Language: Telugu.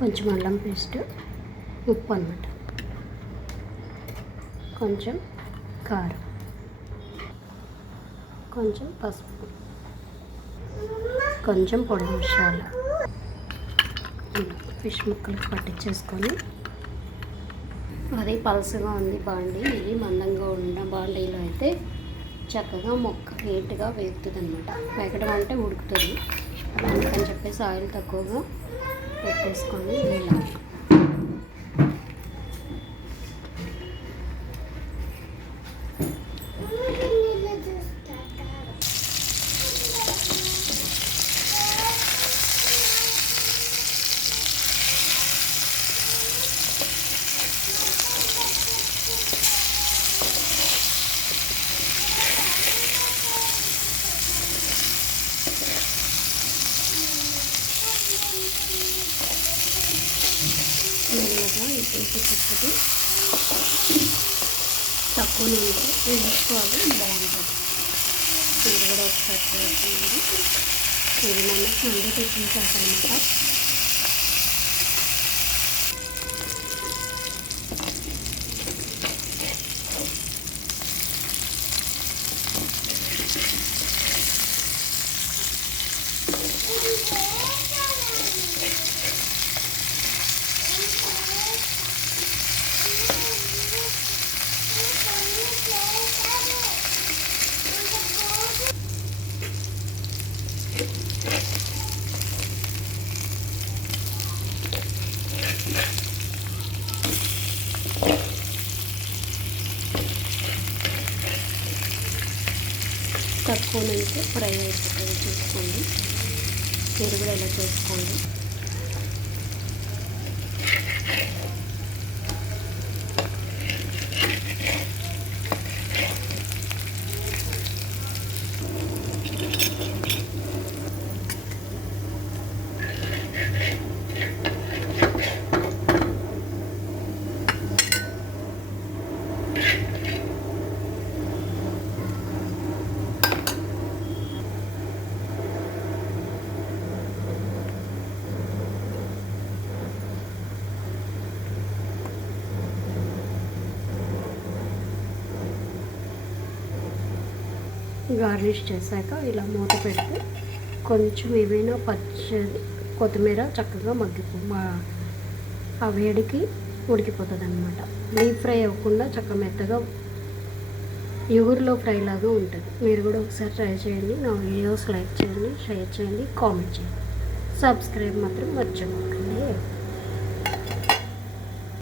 కొంచెం అల్లం పేస్ట్, ఉప్పు అన్నమాట, కొంచెం కారం, కొంచెం పసుపు, కొంచెం పొడి మసాలా, ఫిష్ ముక్కలకు పట్టించేసుకొని, అది పలసగా ఉంది బాండీ, ఇది మందంగా ఉన్న బాండీలో అయితే చక్కగా ముక్క నీట్గా వేగుతుంది అనమాట. వేగడం అంటే ఉడుకుతుంది, అందుకని చెప్పేసి ఆయిల్ తక్కువగా పెట్టేసుకొని ఇలా మెల్లగా ఇటు తిప్పుతూ తక్కువ నూనెతో వేసుకోవాలి, బాగుంటుంది. ఇది కూడా ఒకసారి ట్రై చేయండి. ఇది మనకి ముందు తెచ్చిన చేత అనమాట. తక్కువ నుంచి ఫ్రై అయిపోతుంది, చూసుకోండి. మీరు కూడా ఇలా చేసుకోండి. గార్నిష్ చేశాక ఇలా మూత పెడితే కొంచెం ఏమైనా కొత్తిమీర చక్కగా ఆ వేడికి ఉడికిపోతుంది అనమాట. డీప్ ఫ్రై అవ్వకుండా చక్కగా మెత్తగా ఎగురులో ఫ్రై లాగా ఉంటుంది. మీరు కూడా ఒకసారి ట్రై చేయండి. నా వీడియోస్ లైక్ చేయండి, షేర్ చేయండి, కామెంట్ చేయండి. సబ్స్క్రైబ్ మాత్రం మర్చిపోకండి.